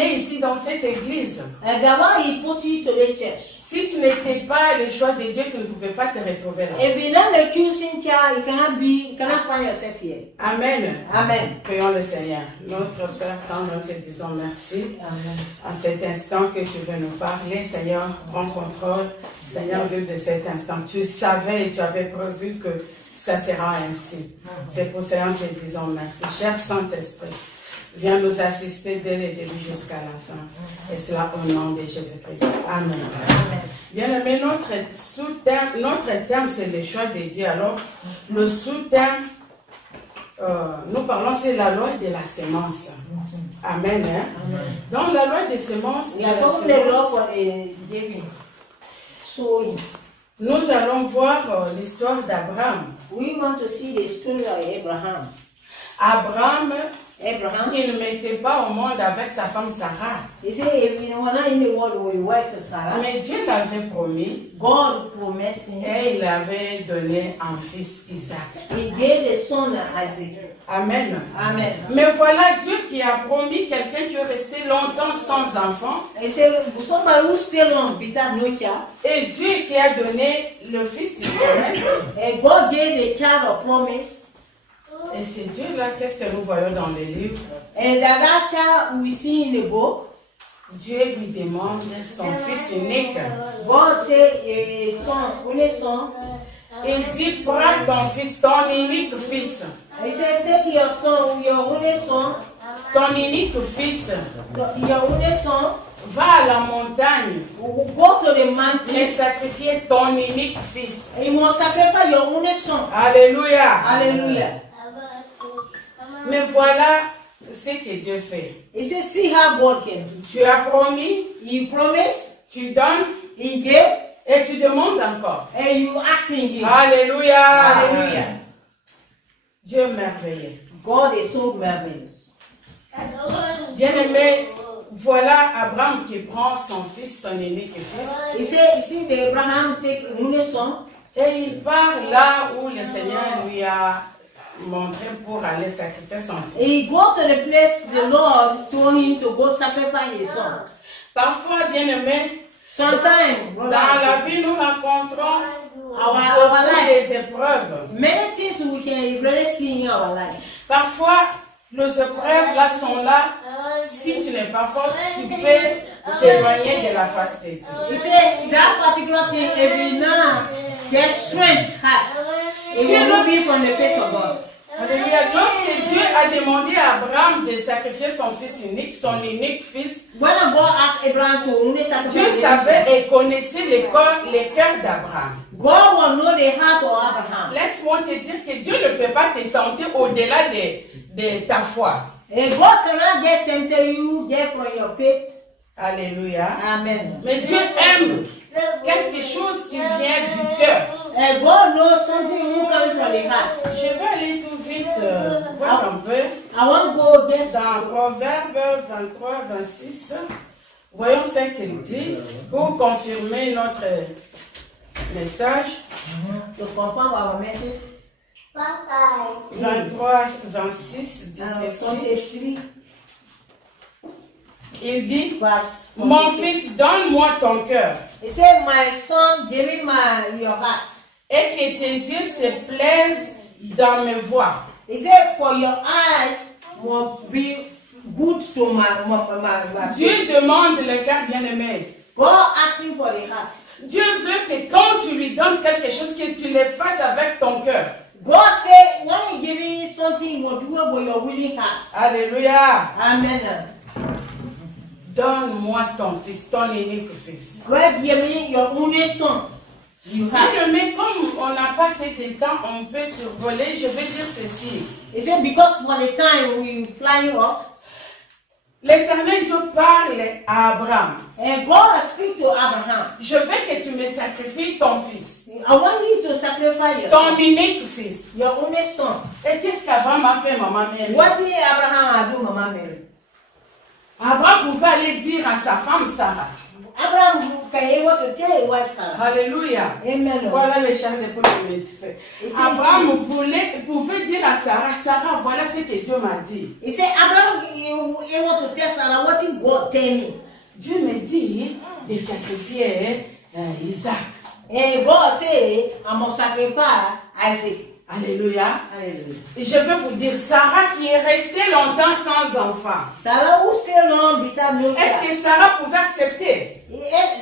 amené ici dans cette église. And God, He put you to the church. Si tu n'étais pas le choix de Dieu, tu ne pouvais pas te retrouver là. If you're not the choosing child, you cannot find yourself here. Amen. Amen. Prions le Seigneur. Notre Père, tendre, nous te disons merci. Amen. À cet instant que tu veux nous parler, Seigneur, prends contrôle. Seigneur Dieu, de cet instant, tu savais et tu avais prévu que ça sera ainsi. C'est pour cela que nous te disons merci. Cher Saint-Esprit, viens nous assister dès le début jusqu'à la fin. Et cela au nom de Jésus-Christ. Amen. Amen. Bien aimé, notre thème, c'est le choix de Dieu. Alors, le sous-thème, nous parlons, c'est la loi de la sémence. Amen. Hein? Amen. Dans la loi des semences, We are talking the law for the giving, sowing. nous allons voir l'histoire d'Abraham. We want to see the story of Abraham. Abraham, Abraham, qui ne mettait pas au monde avec sa femme Sarah. he said, if you were not in the world with wife Sarah, Mais Dieu l'avait promis God promised him. et il avait donné un fils Isaac. He gave the son Isaac. Amen. Amen. Mais voilà Dieu qui a promis quelqu'un qui est resté longtemps sans enfant. He said, somebody who stay long without no child, Et Dieu qui a donné le fils de promesse. and God gave the child a promise. Et c'est Dieu-là, qu'est-ce que nous voyons dans le livre? And that child we see in the book, Dieu lui demande son fils unique. God said, son, only son. Il dit, prends ton fils, ton unique fils. He said, take your son, your only son, Ton unique fils. your only son, Va à la montagne go to the et mountain. sacrifier ton unique fils. You must sacrifice your only son. Alléluia. Hallelujah. Mais voilà ce que Dieu fait. He said, see how God can do. Tu as promis, He promised, tu donnes He gave, et tu demandes encore. and you asking Him. Alléluia. Hallelujah. Dieu est merveilleux. God is so marvelous. Bien-aimé, voilà Abraham qui prend son fils, son unique fils, He said, see, the Abraham take only son, et il part là où le Seigneur lui a montré pour aller sacrifier son fils. he go to the place the Lord told him to go sacrifice his son. Parfois, bien-aimé, Sometimes, dans brothers, la vie, nous rencontrons our beaucoup life, des épreuves. many things we can really see in our life. Parfois, les épreuves là sont là. Si tu n'es pas fort, tu peux t'éloigner de la face de Dieu. He said, that particular thing, if you now get strength, heart, it will move you from the face of God. Alléluia. Lorsque Dieu a demandé à Abraham de sacrifier son fils unique, son unique fils, When God asked Abraham to only Dieu sacrifice his son, savait et connaissait les cœurs d'Abraham. God will know the heart of Abraham. Laisse-moi te dire que Dieu ne peut pas te tenter au-delà de ta foi. And God cannot get tempted you, get from your faith. Alléluia. Amen. Mais Dieu aime quelque chose qui vient du cœur. And God knows something who comes from the heart. Je vais aller tout vite voir un peu. I want to go against Dans Proverbe 23, 26, voyons ce qu'il dit pour confirmer notre message. to confirm our message. 23, 26 dit ceci. 23, Il dit, verse mon 26. fils, donne-moi ton cœur He said, my son, give me your heart. et que tes yeux se plaisent dans mes voies. He said, for your eyes will be good to my Dieu demande le cœur bien-aimé. God asking for the heart. Dieu veut que quand tu lui donnes quelque chose, que tu le fasses avec ton cœur. God said, when He give you something, you will do it with your willing heart. Alléluia. Amen. Donne-moi ton fils, ton unique fils. God give me your only son. You have. Mais comme on n'a pas assez de temps, on peut survoler. Je vais dire ceci. He said, because for the time we fly up, L'Éternel Dieu parle à Abraham. and God speak to Abraham. Je veux que tu me sacrifies ton fils, I want you to sacrifice your ton son, unique fils. your only son. Et qu'est-ce qu'Abraham a fait, maman Mary? What did Abraham do, Mama Mary? Abraham pouvait aller dire à sa femme Sarah, Abraham, can you want to tell your wife Sarah? Alléluia. Amen. Voilà les chars de pour le médecin. Abraham pouvait dire à Sarah, Sarah, voilà ce que Dieu m'a dit. He said, Abraham, you want to tell Sarah what did God tell me? Dieu me dit de sacrifier Isaac. And God said, I must sacrifice Isaac. Alléluia. Hallelujah. Et je veux vous dire, Sarah qui est restée longtemps sans enfant. Sarah who still long without no child. Est-ce que Sarah pouvait accepter?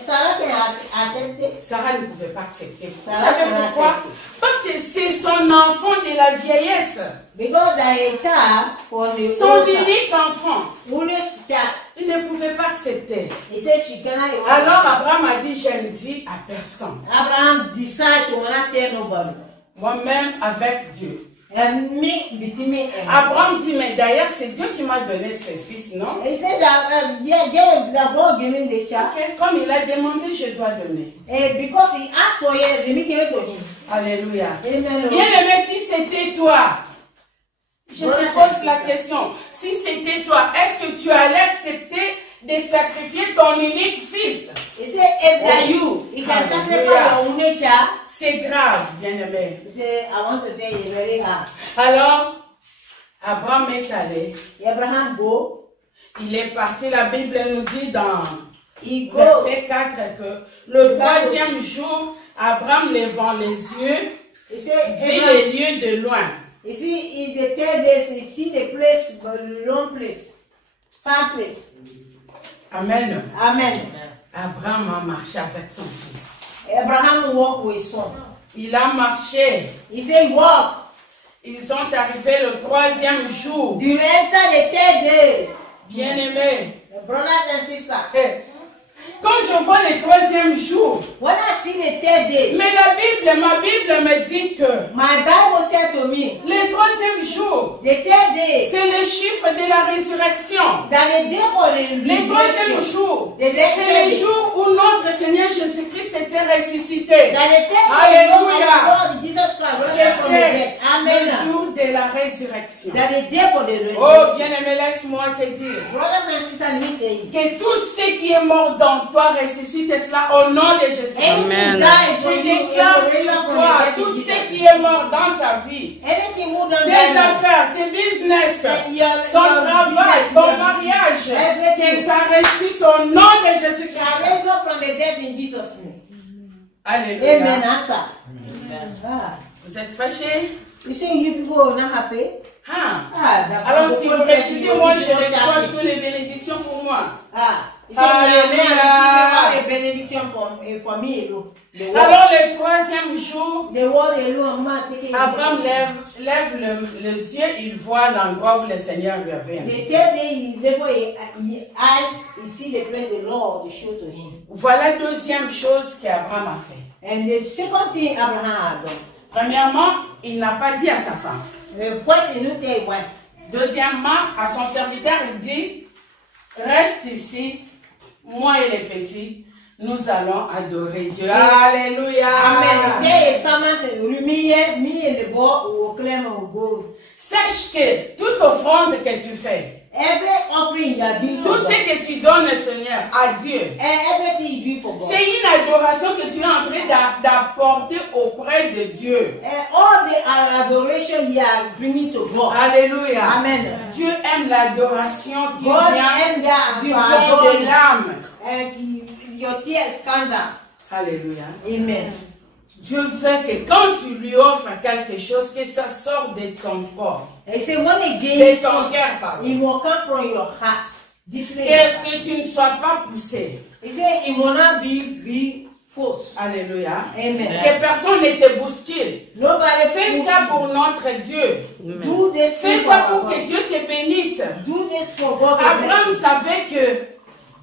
Sarah can accept. Sarah ne pouvait pas accepter. Vous Sarah savez can pourquoi? accept. Parce que c'est son enfant de la vieillesse. Because the child for the Son unique enfant. oldest child. Il ne pouvait pas accepter. He said she cannot. Alors Abraham a dit, je ne dis à personne. Abraham decided to not tell nobody. Moi-même avec Dieu. And me between me and Abraham dit, mais d'ailleurs c'est Dieu qui m'a donné ses fils, non? He said that God gave me the child. Okay. Comme il a demandé, je dois donner. And because he asked for it, let me give it to him. Alléluia. Amen. Bien aimé, si c'était toi, je te pose la question. Si c'était toi, est-ce que tu allais accepter de sacrifier ton unique fils? He said, if that you can sacrifice your only child. C'est grave, bien aimé. He said, I want to tell you, very hard. Alors, Abraham est allé. Abraham go. Il est parti. La Bible nous dit dans He go. verset 4 que le troisième jour, Abraham levant les yeux, He said, vit les lieux de loin. You see, in the 10 days, he see the place, but long place, far place. Amen. Amen. Abraham a marché avec son fils. Abraham walked with his son. Il a marché. He said, walk. Ils sont arrivés le troisième jour. You enter the 3rd day. Bien aimé. The brothers and sisters. Quand je vois le troisième jour, When I see the 3rd day, mais ma Bible me dit que my Bible said to me, le troisième jour, the 3rd day, c'est le chiffre de la résurrection. that the day for the Le troisième resurrection, jour, the next c'est le day, jour où notre Seigneur Jésus-Christ était ressuscité. that the 3rd day, Alléluia. God, Jesus Christ, rose from the dead. C'était Amen. le jour de la résurrection. That the day for the Oh, resurrection. bien-aimé, laisse-moi te dire Brothers and sisters, let me tell you. que tout ce qui est mort dans toi ressuscite cela au nom de Jésus. Anything Amen. died Je for you, déclare raise sur up from toi the dead tout in ce Jesus' qui est mort dans ta vie. Anything who don't Tes die, affaires, tes business, your ton travail, business, ton your- mariage, everything. que ça ressuscite au nom de shall Jésus-Christ. raise up from the dead in Jesus' name. Alléluia. Amen. Answer. Ah. Vous êtes fâchés? You say you people are not happy? Alors si vous refusez, moi je reçois toutes les bénédictions pour moi. You say, Alléluia. a benediction for me alone. Alors le troisième jour, The word alone, man, take it. Abraham lève les yeux, il voit l'endroit où le Seigneur lui avait The indiqué. 3rd day, he never he eyes, he see the place the Lord show to him. Voilà la deuxième chose qu'Abraham a fait. And the second thing Abraham had done. Premièrement, il n'a pas dit à sa femme. First, he didn't tell wife. Deuxièmement, à son serviteur, il dit, reste ici, moi et les petits, nous allons adorer Dieu. Alléluia. Amen. There is someone me and the boy will claim will go. Sache que toute offrande que tu fais, Every offering you are doing tout for ce God, que tu donnes, Seigneur, à Dieu, everything you do for God, c'est une adoration que tu es en train d'apporter auprès de Dieu. and all the adoration you are bringing to God. Alléluia. Amen. Dieu aime l'adoration qui God vient aime that du you fond adore de l'âme. and your tears stand up. Alléluia. Amen. Dieu veut que quand tu lui offres quelque chose, que ça sorte de ton corps, He said, when he de gives ton something, cœur, pardon. it will come from your heart. Deeply. Que tu ne sois pas poussé. He said, it will not be forced. Alléluia. Amen. Que personne ne te bouscule. Nobody Fais ça pour notre Dieu. do this Fais for ça pour God. que Dieu te bénisse. Do this for God. Abraham savait que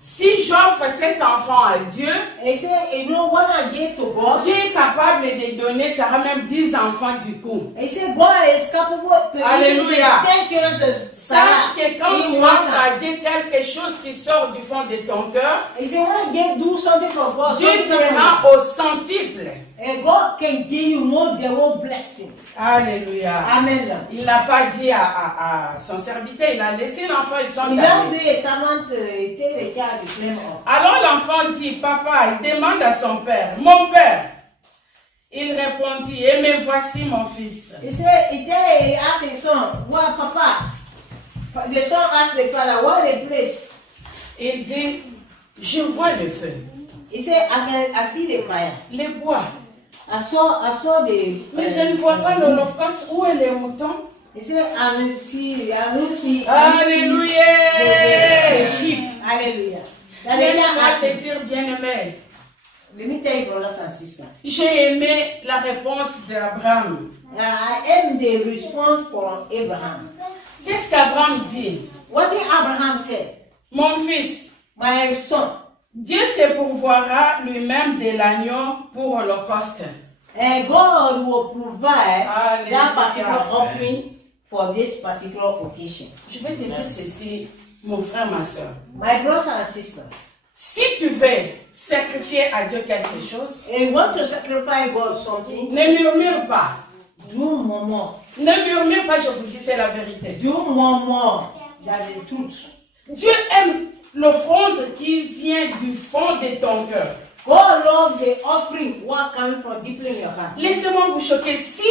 si j'offre cet enfant à Dieu, He said, you know, when I give to God, Dieu est capable de donner, ça même 10 enfants du coup. he said, God is capable to Hallelujah. even 10 children to Sache que quand tu offres à Dieu quelque chose qui sort du fond de ton cœur, He said, when you do something for God, Dieu te rend au centuple. and God can give you more the whole blessing. Alléluia. Amen. Il n'a pas dit à son serviteur, il a laissé l'enfant, ils sont Il a allés. dit, servant était le cas du plein homme. Alors l'enfant dit, papa, il demande à son père, mon père. Il répondit, et me voici mon fils. He said, he asked his son, well, papa, the son asked the father, what is the place? Il dit, je vois le feu, He said, I see the fire. les bois, I saw the. mais je ne vois pas l'holocauste. Où est les moutons? He said, I don't see. Alléluia. The sheep. Hallelujah. Laisse-moi te dire, bien-aimé, Let me tell you, brothers and sisters. j'ai aimé la réponse d'Abraham. I am the response from Abraham. Qu'est-ce qu'Abraham dit? What did Abraham say? Mon fils, My son, Dieu se pourvoira lui-même de l'agneau pour holocauste. and God will provide Hallelujah. that particular offering for this particular occasion. Je vais te dire ceci, mon frère, ma soeur. My brothers and sisters, Si tu veux sacrifier à Dieu quelque chose, and you want to sacrifice God something, ne murmure pas. do more. Ne murmure pas, je vous dis, c'est la vérité. Do more. That's the truth. Dieu aime l'offrande qui vient du fond de ton cœur. God loves the offering what coming from deep in your heart. Laissez-moi vous choquer. Si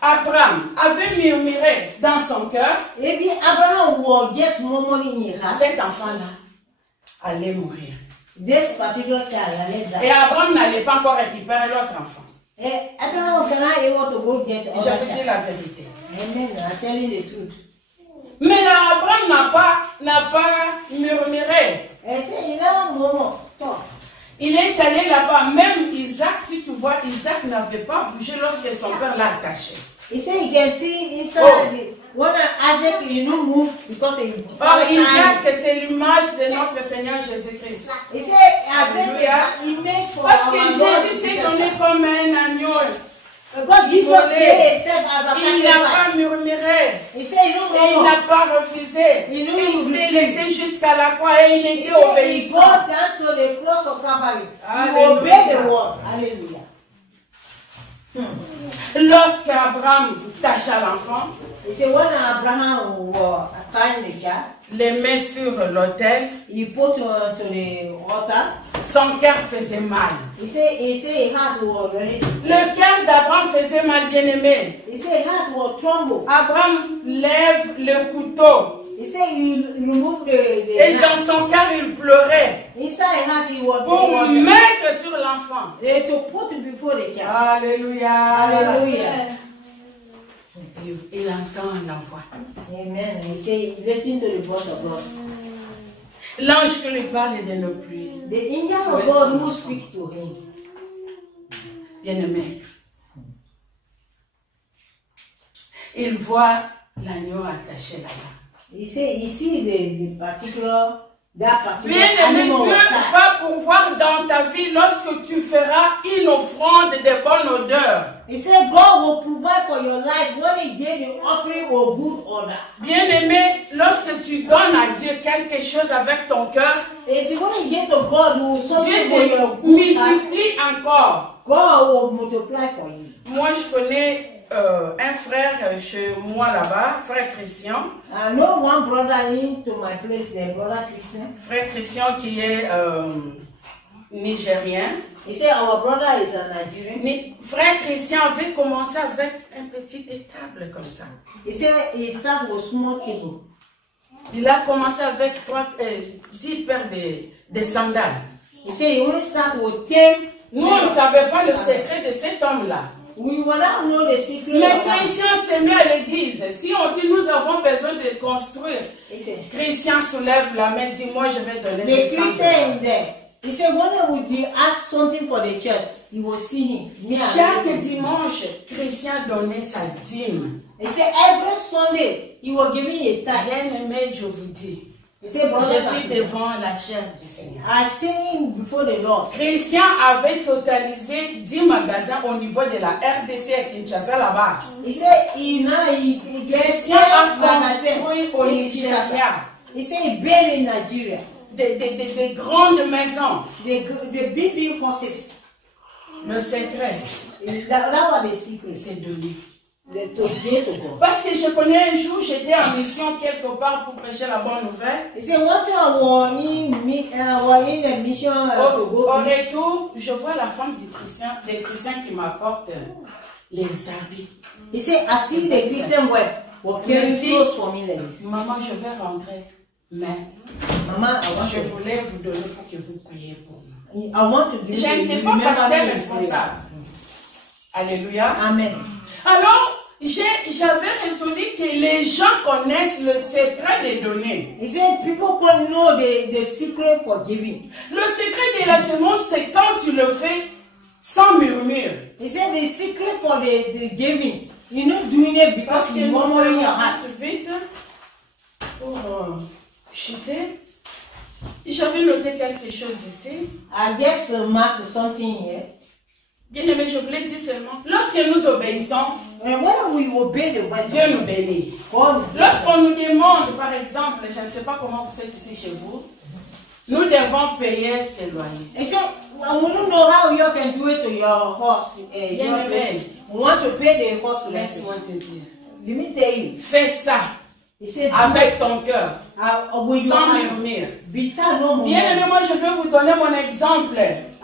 Abraham avait murmuré dans son cœur, Maybe Abraham was just murmuring in his heart. cet enfant-là allait mourir. This particular child, Et Abraham n'allait pas encore récupérer l'autre enfant. Abraham cannot able to go get Je vous dis la vérité. Amen. I'm telling the truth. Mais là, Abraham n'a pas murmuré. I say, you know, Momo, stop. Il est allé là-bas. Même Isaac, si tu vois, Isaac n'avait pas bougé lorsque son père l'a attaché. He said, you can see inside when Isaac, you know, move because he. Or, Isaac, c'est l'image de notre Seigneur Jésus-Christ. He said, Isaac is an image for Parce our que Lord Jésus s'est Jesus. donné comme un agneau. God Jesus gave himself as a Il n'a pas sacrifice. murmuré. He said, you know, Et il Momo. n'a pas refusé. Il nous Il s'est refuse. laissé jusqu'à la croix et il He était said, he obéissant. got down to the cross of Calvary. He Hallelujah. obeyed the word. Hallelujah. Lorsque Abraham tâcha l'enfant, He said, when Abraham was tying the child, les mains sur l'autel, he put to the altar. son cœur faisait mal. He said his heart was ready to sleep. Le cœur d'Abraham faisait mal, bien-aimé. He said his heart was tremble. Abraham lève le couteau He said he removed et the dans son cœur il pleurait inside his heart he was pour mettre sur l'enfant. to put before the child. Alléluia. Hallelujah. Il entend la voix. Amen. He said, listen to the voice of God. L'ange qui lui parle de ne plus. The angel of God who speaks to him. Bien-aimé. Il voit l'agneau attaché là-bas. He said he see that particular Bien-aimé, animal Dieu was tied. va pouvoir dans ta vie lorsque tu feras une offrande de bonne odeur. He said God will provide for your life when he gave the offering of good order. Bien-aimé, lorsque tu donnes à Dieu quelque chose avec ton cœur, He said when you get to God who will Dieu something for your te good heart, multiplie encore. God will multiply for you. Moi, je connais un frère chez moi là-bas, frère Christian. I know one brother into my place there, brother Christian. Frère Christian qui est nigérien. He said our brother is a Nigerian. Mais frère Christian avait commencé avec un petit étable comme ça. He said he started with small table. Il a commencé avec 10 paires de sandales. He said he only started with 10. Nous, on ne savait pas le secret de cet homme-là. We will not know the secret Mais of that. Christian s'est mis à l'église. Si on dit nous avons besoin de construire, He said, Christian soulève la main, dit moi je vais donner the des Christian sandales. in there. He said when we ask something for the church, you will see him. Me and Chaque him. dimanche, Christian donnait sa dîme. He said every Sunday he will give me a tithe. Bien aimé, je vous dis, He said, brothers Je and suis sisters, devant la chair du Seigneur. I sing before the Lord. Christian avait totalisé 10 magasins au niveau de la RDC à Kinshasa là-bas. He said, he Christian a construit au Nigeria He said, he built in Nigeria. des grandes maisons. The big houses. Le secret, That was the secret. c'est de lui. To get to God. Parce que je connais un jour, j'étais en mission quelque part pour prêcher la bonne nouvelle. He said, one time I was in a mission to go. Au retour, je vois la femme des chrétiens qui m'apportent les habits. He said, I see the Christian wife were carrying clothes for me like this. Maman, je vais rentrer, mais Mama, je voulais vous donner pour que vous priez pour moi. I want to give Je you. n'étais pas pasteur responsable. Alléluia. Amen. Alors, j'avais résolu que les gens connaissent le secret des données. He said, people can know the secret for giving. Le secret de la semence, c'est quand tu le fais sans murmure. He said, the secret for the giving, you're not doing it because Parce que you nous murmur in your allons heart. vite pour chuter. J'avais noté quelque chose ici. I just marked something here. Bien aimé, je voulais dire seulement, lorsque nous obéissons, And when we obey the voice Dieu of nous God, bénit. God, Lorsqu'on nous demande, par exemple, je ne sais pas comment vous faites ici chez vous, nous devons payer ses loyers. he said, well, we don't know how you can do it to your horse. Your place. We want to pay the horse Laisse-moi rent. te dire. Let me tell you. Fais ça He said, avec ton cœur, with your sans hand, murmure. bitter no more. Bien aimé, moi je vais vous donner mon exemple.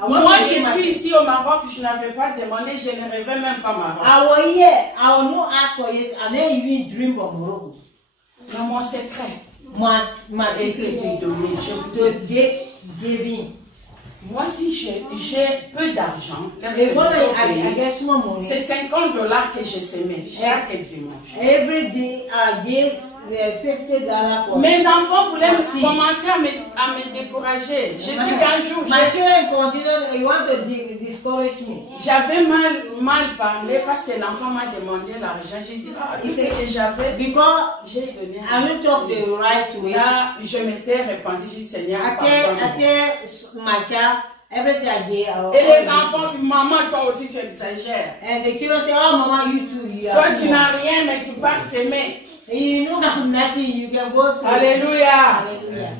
Moi je suis ici au Maroc, je n'avais pas demandé, je ne rêvais même pas Maroc. I was here, I will not ask for it, and then even dream of Morocco. Mais mon secret My est secret de donner. Je vous to dis, get giving. moi si j'ai peu d'argent, And when I get small money, c'est $50 que je semais chaque dimanche. every day I get $50 for Mes enfants voulaient Merci. commencer à me décourager. Je sais qu'un jour, my children continue, you want to discourage me. j'avais mal parlé parce que l'enfant m'a demandé l'argent. J'ai dit, ah, tu sais que j'avais, Because j'ai donné. I don't talk the right way. Là, je m'étais répandue, j'ai dit, Seigneur, I pardonne-moi. tell my child, everything I get. Et les enfants, maman, toi aussi tu exagères. And the children say, oh mama, you too. You Toi are tu n'as rien, mais tu pars s'aimer. You don't have nothing, you can go slow. Alléluia. Hallelujah.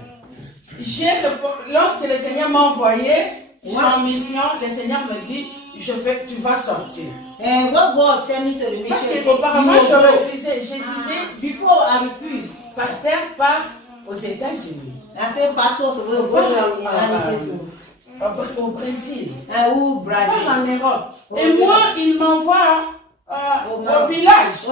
Lorsque le Seigneur m'a envoyé en mission, le Seigneur me dit, tu vas sortir. And what God sent me to the Parce mission, qu'auparavant, you je will go. refusais. Je disais, Before I refused, pasteur, part aux États-Unis, I said, pastors will go to the United States. au Brésil, And who part Brazil? en Europe. Au Et moi, il m'envoie au village.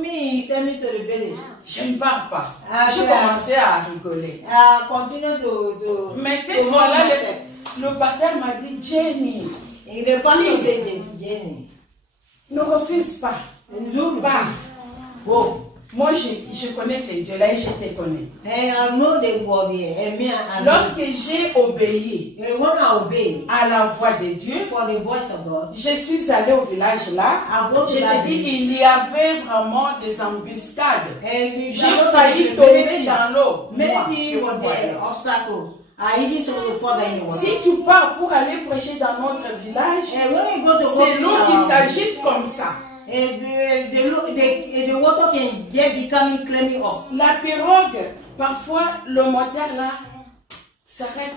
Me, he sent me to the village. Je ne pars pas. Ah, J'ai ouais. commencé à rigoler. I continue to Mais cette to fois-là, hold myself. le pasteur m'a dit, Jenny, And the pastor Please. said, Jenny, ne refuse pas. do Pas. Go. Moi, je connais ces dieux-là et je te connais. And I know the God here. And me, I know. Lorsque j'ai obéi And when I obey à la voix de Dieu, for the voice of God, je suis allée au village là. I go to Je that te dis, village. il y avait vraiment des embuscades. And the J'ai failli tomber dans l'eau. Many Moi, things je were voyais. there, obstacles. I even saw the father in the water. Si tu pars pour aller prêcher dans notre village, And when I go to c'est l'eau qui Baptist, s'agite comme ça. and the water can get becoming climbing up. La pirogue, parfois le moteur là s'arrête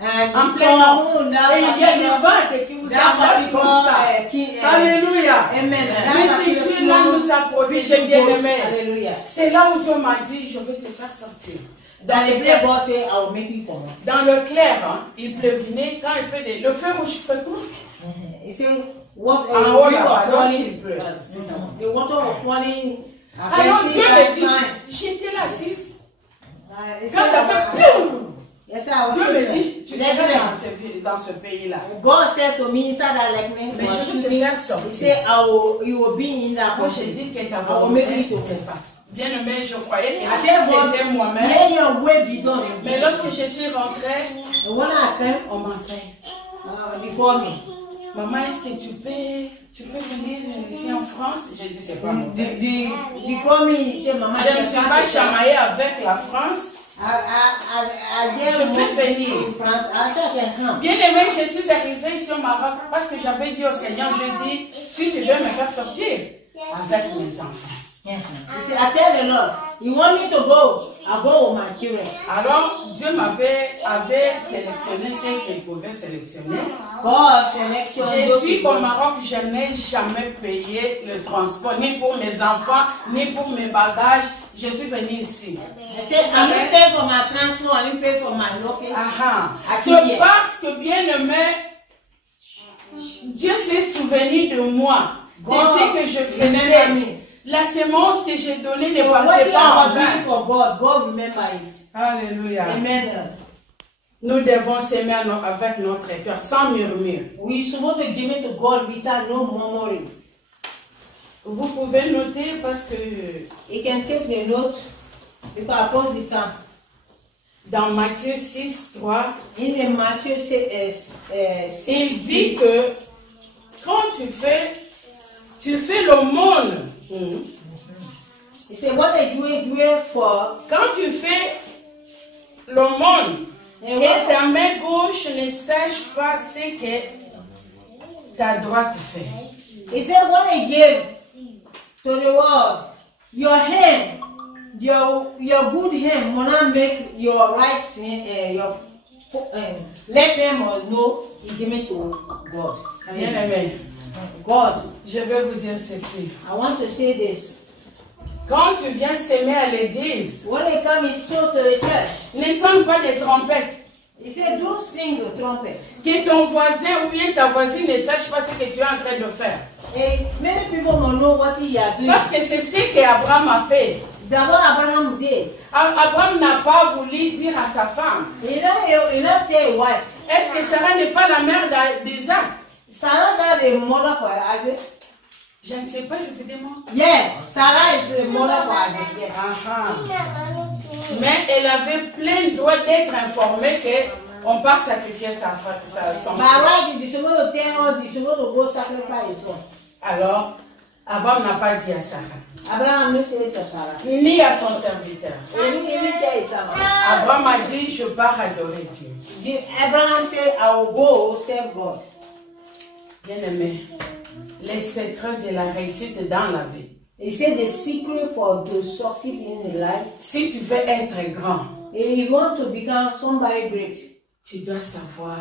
And en plein eau. that Et il y a des vagues qui vous abattent comme ça. Alléluia. Amen. Mais ce Dieu là nous a protégés, bien aimés. Hallelujah. C'est là où Dieu m'a dit, je vais te faire sortir. Dans les clairs, God say, I will make you come out. Dans le clair, hein, il pleuvinait, quand il fait le feu rouge, il fait comment? He said, what Ah, is oh the là, of alors warning? qu'il pleut. The water of warning. Alors Dieu me dit, j'étais là assise. Quand ça fait poum, Yes, I was Dieu sitting me there. dit, tu seras dans ce pays-là. God said to me inside that lightning, Mais je vais te faire he sortir. said, you will be in that Moi, j'ai country. dit que ta I will make volonté you to s'efface. Bien aimé, je croyais I que tell God, c'était moi-même. let your way be done. Mais lorsque je suis rentrée, And when I came, on m'a fait, before me, maman, est-ce que tu peux venir ici en France? J'ai dit, c'est pas mon fait. the call me, he said, Mama, Je ne me suis pas chamaillée avec la France. Je peux venir. Bien aimé, je suis arrivée ici au Maroc parce que j'avais dit au Seigneur, je dis, si tu veux me faire sortir avec mes enfants. You see, I tell the Lord, you want me to go, I'll go with my children. Alors, Dieu avait sélectionné ce qu'il pouvait sélectionner. God selection. Je suis au Maroc, je n'ai jamais payé le transport, ni pour mes enfants, ni pour mes bagages. Je suis venue ici. I said, I didn't pay for my transport, I didn't pay for my location. C'est parce que, bien aimé, Dieu s'est souvenu de moi, de ce que je faisais. La sémence que j'ai donnée ne partait pas en vain. God remember it. Alléluia. Amen. Nous devons s'aimer avec notre cœur, sans murmure. We supposed to give it to God without no murmuring. Vous pouvez noter parce que You can take the note because I pause the time. dans Matthieu 6, 3, In the Matthew 6, il dit que quand tu fais l'aumône. He said, what I do for. Quand tu fais l'aumône et ta main gauche ne sache pas ce que ta droite fait. He said, what I give to the world, your hand, your good hand will not make your right hand, your left hand or no, you give it to God. Bien aimé. God. Je vais vous dire ceci. I want to say this. Quand tu viens s'aimer à l'église, when they come and show to the church, ne sonne pas des trompettes. He said, don't sing the trumpet. Que ton voisin ou bien ta voisine ne sache pas ce que tu es en train de faire. And many people don't know what he is doing. Parce que c'est ce qu'Abraham a fait. D'abord, Abraham did. Abraham n'a pas voulu dire à sa femme. He not tell wife. Est-ce que Sarah n'est pas la mère d'Isaac? Sarah not the mother for Isaac. Je ne sais pas, je vous demande. Yeah, Sarah is the mother for Isaac. Yes. Mais elle avait plein droit d'être informée qu'on part sacrifier son fils. Alors, Abraham n'a pas dit à Sarah. Abraham ne savait pas Sarah. Ni à son serviteur. Abraham a dit, je pars adorer Dieu. Abraham said, I will go serve God. Bien aimé, les secrets de la réussite dans la vie. He said the secret for to succeed in life. Si tu veux être grand, if you want to become somebody great, tu dois savoir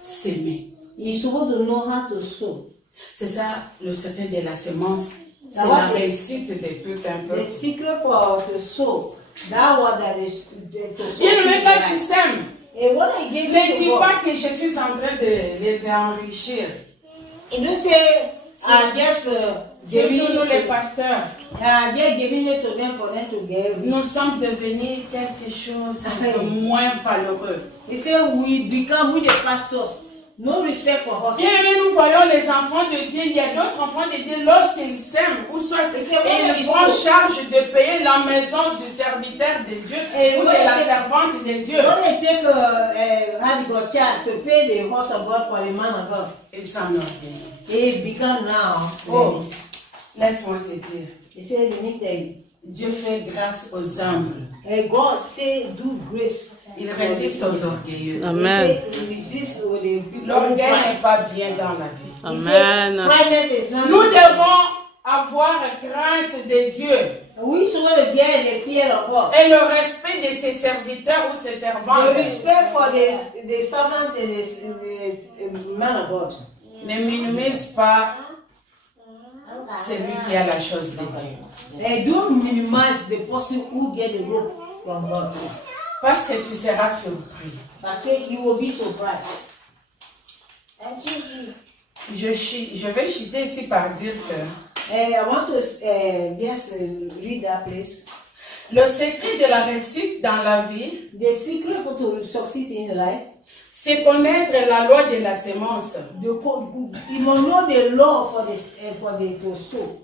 s'aimer. You're supposed to know how to sow. C'est ça le secret de la semence. C'est la réussite de tout un peu. The secret for to sow. That what that is to sow. Bien aimé, quand tu sèmes, ne dis pas que je suis en train de les enrichir. You don't say, I guess, surtout nous les pasteurs, giving it to them for them to give. Nous sommes devenus quelque chose de moins valeureux. He said, we become, with the pastors, no respect for us. Bien aimé, nous voyons les enfants de Dieu. Il y a d'autres enfants de Dieu, lorsqu'ils s'aiment, ou soit ils prennent charge de payer la maison du serviteur de Dieu ou de la servante de Dieu. When they take had got charge to pay the house of God for the man of God. Ils s'en orgueillent. They become now. Oh, laisse-moi te dire. He said, let me tell you. Dieu fait grâce aux humbles. And God say, do grace. Il résiste aux orgueilleux. Amen. L'orgueil n'est pas bien dans la vie. Amen. Nous devons avoir crainte de Dieu. Et le respect de ses serviteurs ou ses servantes. The respect for the servants and the man of God. Ne minimise pas celui qui a la chose de Dieu. And don't minimize the person who get the rope from God. Parce que tu seras surpris. Parce que you will be surprised. Je vais chuter ici par dire que I want to just read that place. Le secret de la réussite dans la vie, the secret to succeed in life, c'est connaître la loi de la sémence. You know the law for the soul.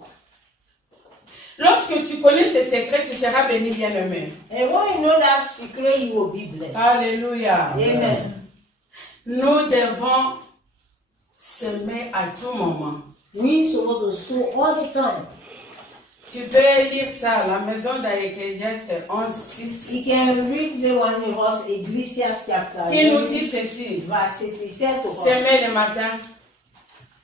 Lorsque tu connais ces secrets, tu seras béni, bien-aimé. And when you know that secret, you will be blessed. Alléluia. Amen. Nous devons s'aimer à tout moment. We supposed to sow all the time. Tu peux lire ça, la maison d'Ecclésiaste 11:6. You can read the one in was Ecclesiastes chapter. Qui nous dit ceci. Verse 6. He said to us, S'aimer le matin,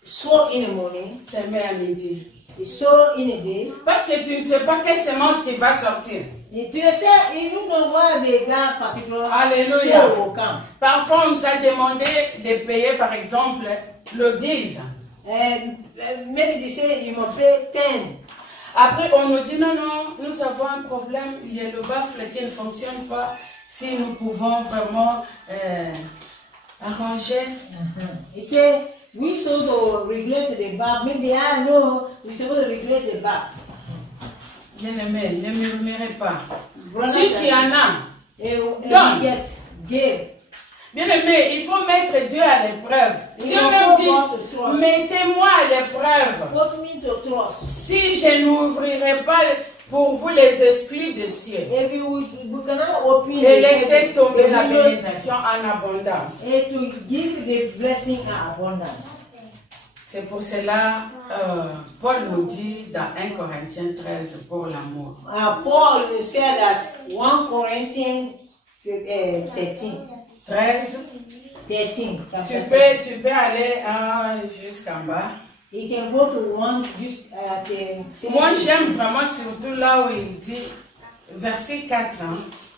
sow in the morning, s'aimer à midi. sow in the day. Parce que tu ne sais pas quelle semence qui va sortir. Tu le sais, il nous envoie des gars particuliers. Alléluia. Sow au camp. Parfois, on nous a demandé de payer, par exemple, le 10. Maybe they say you must pay 10. Après, on nous dit, non, non, nous avons un problème, il y a le baffle qui ne fonctionne pas. Si nous pouvons vraiment arranger. He said, we supposed to regulate the back. Maybe I know we supposed to regulate the back. Bien-aimé, ne murmurez pas. Brothers Si tu en as, don't get give. bien-aimé, il faut mettre Dieu à l'épreuve. Dieu même dit, mettez-moi à l'épreuve. Put me to trust. Si je n'ouvrirai pas pour vous les exclus des cieux, If we cannot open et laisser tomber la windows bénédiction en abondance. and to give the blessing in abundance. C'est pour cela, Paul nous dit dans 1 Corinthiens 13 pour l'amour. Paul said that 1 Corinthians 13. 13. Tu peux aller jusqu'en bas. You can go to one just Moi j'aime vraiment surtout là où il dit, verset 4.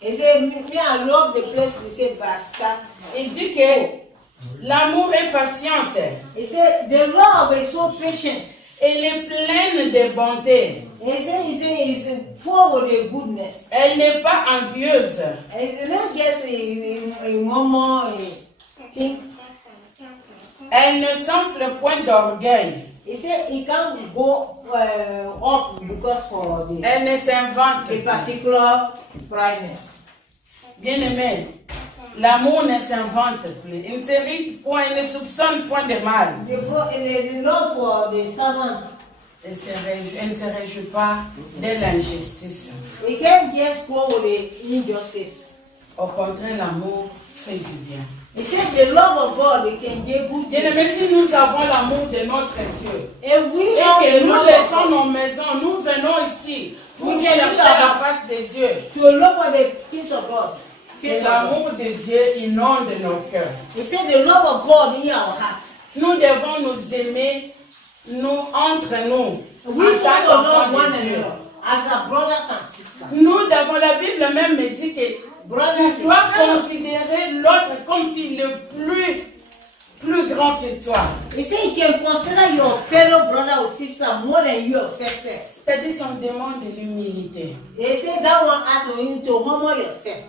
He said, me I love the place he said verse 4. Il dit que l'amour est patiente. He said the love is so patient. Elle est pleine de bonté. He said it's full of the goodness. Elle n'est pas envieuse. It's not just a moment thing. Elle ne s'enfle point d'orgueil. He said he can't go up because for the Elle ne s'invente a pas. particular brightness. Bien-aimé, l'amour ne s'invente plus. Il ne s'irrite point, il ne soupçonne point de mal. The love for the servant. Elle ne se réjouit pas de l'injustice. We can't just go with the injustice. Au contraire, l'amour fait du bien. He said the love of God it can give good things. Bien-aimé, si nous avons l'amour de notre Dieu, If we et have que the nous love of laissons God, nos maisons, nous venons ici pour We can chercher use la our- face de Dieu. to look for the things of God. Et l'amour de Dieu inonde nos cœurs. He said the love of God in our hearts. Nous devons nous aimer, nous entre nous, We en should tant love qu'enfants one de Dieu. another as our brothers and sisters. Nous devons, la Bible même me dit que Brothers tu and dois sisters. considérer l'autre comme s'il est plus grand que toi. He said you can consider your fellow brother or sister more than yourself. C'est-à-dire son demande de l'humilité. He said that one asks you to humble yourself.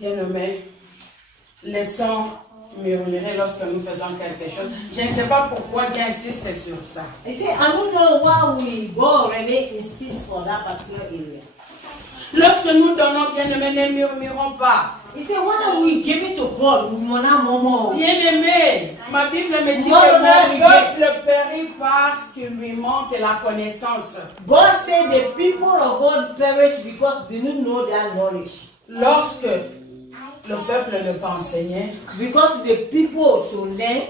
Bien-aimés, laissons murmurer lorsque nous faisons quelque chose. Je ne sais pas pourquoi Dieu insiste sur ça. He said I don't know why we go already insist for that particular area. Lorsque nous donnons, bien-aimés, ne murmurons pas. He said when we give it to God, we want more. Bien-aimé, ma Bible me dit Moi, que on a mon regret. peuple périt parce qu'il lui manque la connaissance. God said the people of God perish because they don't know their knowledge. Lorsque le peuple ne peut enseigner, Because the people to learn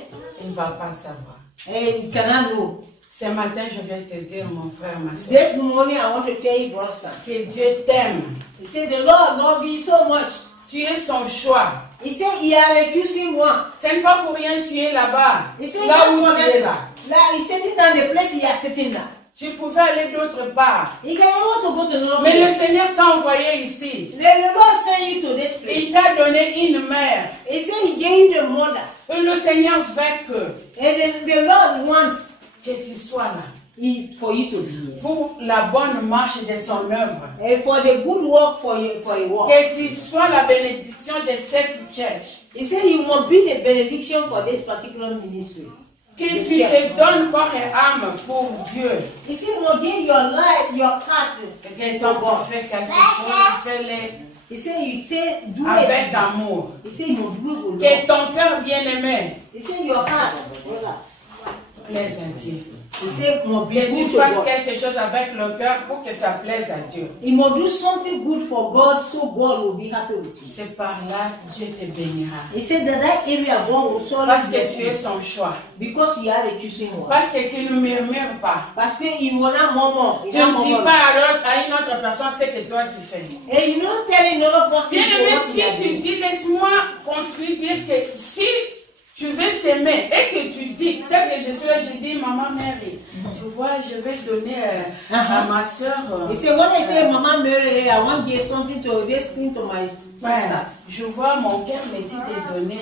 il ne va pas savoir. and cannot know. Ce matin, je vais te dire, mon frère, ma soeur, This morning I want to tell you, brothers and sisters. que Dieu t'aime. He said the Lord loves you so much. Tu es son choix. He said he had choosing one. Ce n'est pas pour rien que tu es là-bas. He said Là that où one tu es là. that he's sitting down the place he is sitting down. Tu pouvais aller d'autre part. He can want to go to another Mais le place. Seigneur t'a envoyé ici. The Lord sent you to this place. Il t'a donné une mère. He said he gave you the mother. Et le Seigneur veut que And the Lord wants tu sois là. for you to be here. Pour la bonne marche de son œuvre. And for the good work for your work. Que tu sois la bénédiction de cette church. He said you must be the benediction for this particular ministry. Que tu te donnes corps et âme pour Dieu. He said you must give your life, your heart. Et que quand tu fais quelque chose, fais-le He said you say do avec it. amour. He said you must do it with Que love. ton cœur bien-aimé He said your heart, relax. plaise à Dieu. Que tu fasses quelque chose avec le cœur pour que ça plaise à Dieu. You must do something good for God, so God will be happy with you. C'est par là que Dieu te bénira. He said that area God will totally Parce bless que tu you. es son choix. Because you are the choosing one. Parce que tu ne murmures pas. Parce que il y en a moment. Tu ne dis pas à une autre personne ce que toi tu fais. Et you don't tell another person. Bien-aimé, si tu dis, laisse-moi construire, dire que si tu veux s'aimer et que tu dis, peut-être que je suis là, je dis, maman Mary, tu vois, je vais donner à ma soeur. You say, when I say, Maman Mary, I want to give something to this thing to my sister. Je vois mon cœur me dit de donner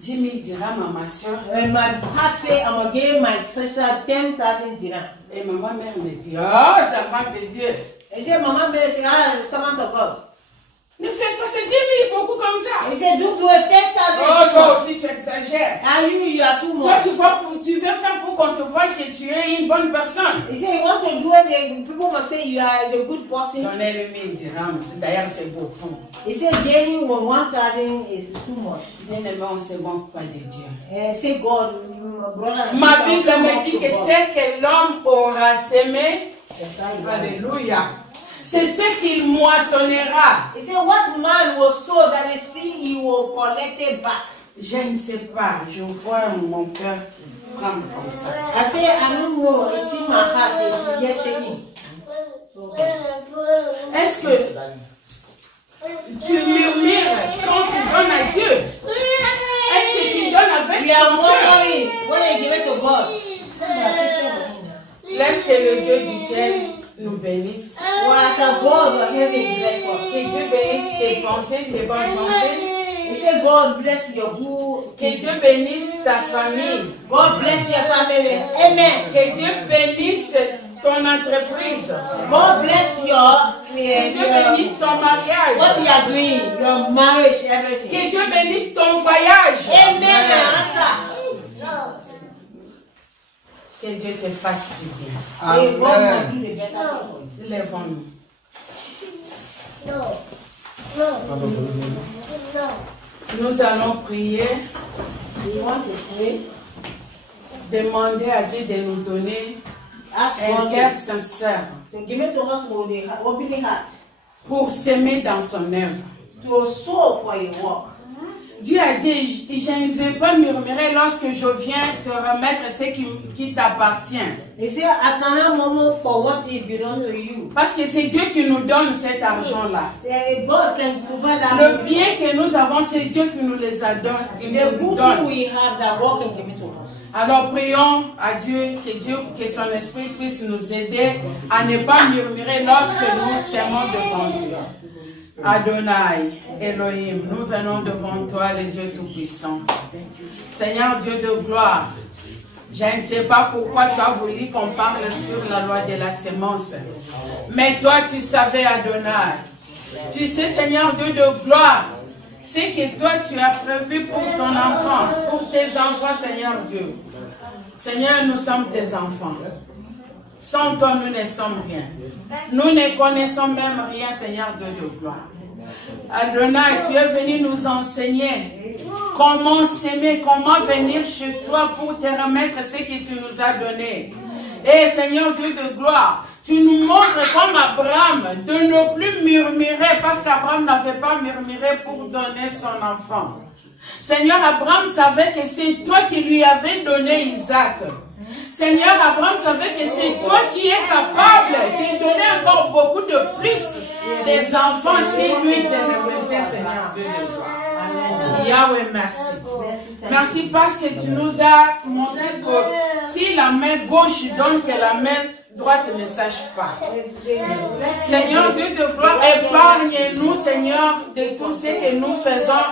10 000 dirhams à ma soeur. And my heart say, I'm going to give my sister 10,000 dirhams. Et maman mère me dit, oh, servante de Dieu. I say, Maman Mary, say, servant of God. Ne fais pas ces 10 000 beaucoup comme ça. He said, do to a 10,000. Oh, toi aussi tu exagères. You are too Toi, much. tu veux faire pour qu'on te voie que tu es une bonne personne. He said, you want to do it, people must say you are the good person. Donnez le 1000 dirhams, d'ailleurs c'est beaucoup. He said, gaining 1,000 is too much. Bien aimé, on se manque pas de Dieu. Say, God, brother. Ma Bible me dit que ce que l'homme aura semé, alléluia, c'est ce qu'il moissonnera. He said, what man will sow that is seed, he will collect it back. Je ne sais pas, je vois mon cœur prendre comme ça. I say, I don't know, it's in my heart, it's just saying. Est-ce que tu murmures quand tu donnes à Dieu? Est-ce que tu donnes avec We are ton cœur? murmuring when I give it to God. Laisse que le Dieu du ciel nous bénisse. Que Dieu bénisse tes pensées, tes bonnes pensées. He said, God bless your good. Que Dieu bénisse ta famille. God bless your family. Amen. Que Dieu bénisse ton entreprise. God bless your. Que Dieu bénisse ton mariage. What you are doing, your marriage, everything. Que Dieu bénisse ton voyage. Amen. Que Dieu te fasse du bien. Amen. Lèvons-nous. Nous allons prier. Demander à Dieu de nous donner un cœur sincère pour s'aimer dans son œuvre. Dieu a dit, je ne vais pas murmurer lorsque je viens te remettre ce qui t'appartient. Parce que c'est Dieu qui nous donne cet argent-là. Le bien que nous avons, c'est Dieu qui nous les a donnés. Alors prions à Dieu, que son esprit puisse nous aider à ne pas murmurer lorsque nous sermons devant Dieu. Adonai, Elohim, nous venons devant toi, le Dieu Tout-Puissant. Seigneur Dieu de gloire, je ne sais pas pourquoi tu as voulu qu'on parle sur la loi de la sémence. Mais toi, tu savais, Adonai. Tu sais, Seigneur Dieu de gloire, c'est que toi, tu as prévu pour ton enfant, pour tes enfants, Seigneur Dieu. Seigneur, nous sommes tes enfants. Sans toi, nous ne sommes rien. Nous ne connaissons même rien, Seigneur Dieu de gloire. Adonai, tu es venu nous enseigner comment s'aimer, comment venir chez toi pour te remettre ce que tu nous as donné. Et Seigneur Dieu de gloire, tu nous montres comme Abraham de ne plus murmurer parce qu'Abraham n'avait pas murmuré pour donner son enfant. Seigneur, Abraham savait que c'est toi qui lui avais donné Isaac. Seigneur, Abraham savait que c'est toi qui es capable de donner encore beaucoup de plus des enfants si lui te remettait, Seigneur Dieu de gloire. Yahweh, merci. Merci parce que tu nous as montré que si la main gauche donne, que la main droite ne sache pas. Seigneur Dieu de gloire, épargne-nous, Seigneur, de tout ce que nous faisons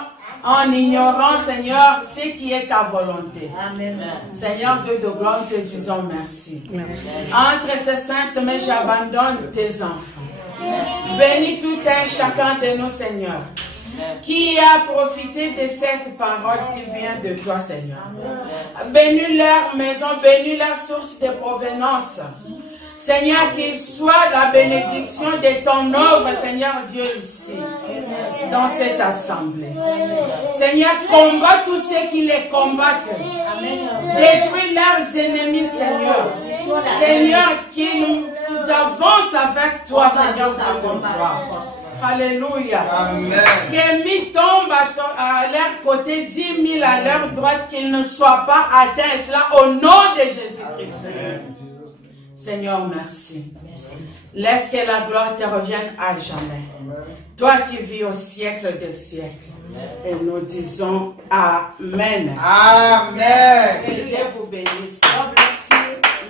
en ignorant, Seigneur, ce qui est ta volonté. Amen. Seigneur Dieu de gloire, te disons merci. Merci. Entre tes saintes mains, j'abandonne tes enfants. Bénis tout un chacun de nous, Seigneur, qui a profité de cette parole qui vient de toi, Seigneur. Bénis leur maison, bénis leur source de provenance. Seigneur, qu'il soit la bénédiction de ton œuvre, Seigneur Dieu, ici, dans cette assemblée. Seigneur, combat tous ceux qui les combattent. Détruis leurs ennemis, Seigneur. Seigneur, qu'ils nous avancent avec toi, Seigneur, pour ton gloire. Alléluia. Amen. Que 1000 tombent à leur côté, 10 000 à leur droite, qu'ils ne soient pas atteints. Cela au nom de Jésus-Christ. Seigneur, merci. Laisse que la gloire te revienne à jamais. Amen. Toi qui vis au siècle des siècles. Et nous disons Amen. Amen. Que Dieu vous bénisse.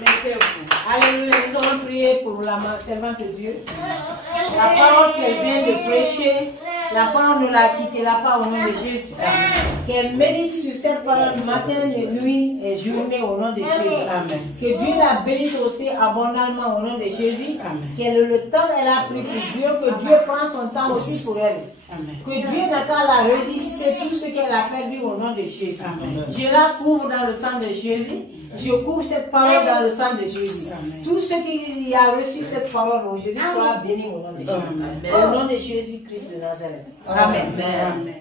Mettez-vous. Alléluia. Nous allons prier pour la servante de Dieu. La parole qu'elle vient de prêcher, la parole ne la quittera pas au nom de Jésus. Qu'elle médite sur cette parole matin, nuit et journée au nom de Jésus. Amen. Que Dieu la bénisse aussi abondamment au nom de Jésus. Qu'elle le temps elle a pris pour Dieu, que Dieu prend son temps aussi pour elle. Amen. Que Dieu n'a qu'à la résister tout ce qu'elle a perdu au nom de Jésus. Amen. Je la couvre dans le sang de Jésus. Je couvre cette parole dans le sang de Jésus. Amen. Tout ce qui a reçu cette parole aujourd'hui soit béni au nom de Jésus. Amen. Au nom de Jésus-Christ de Nazareth. Amen. Amen.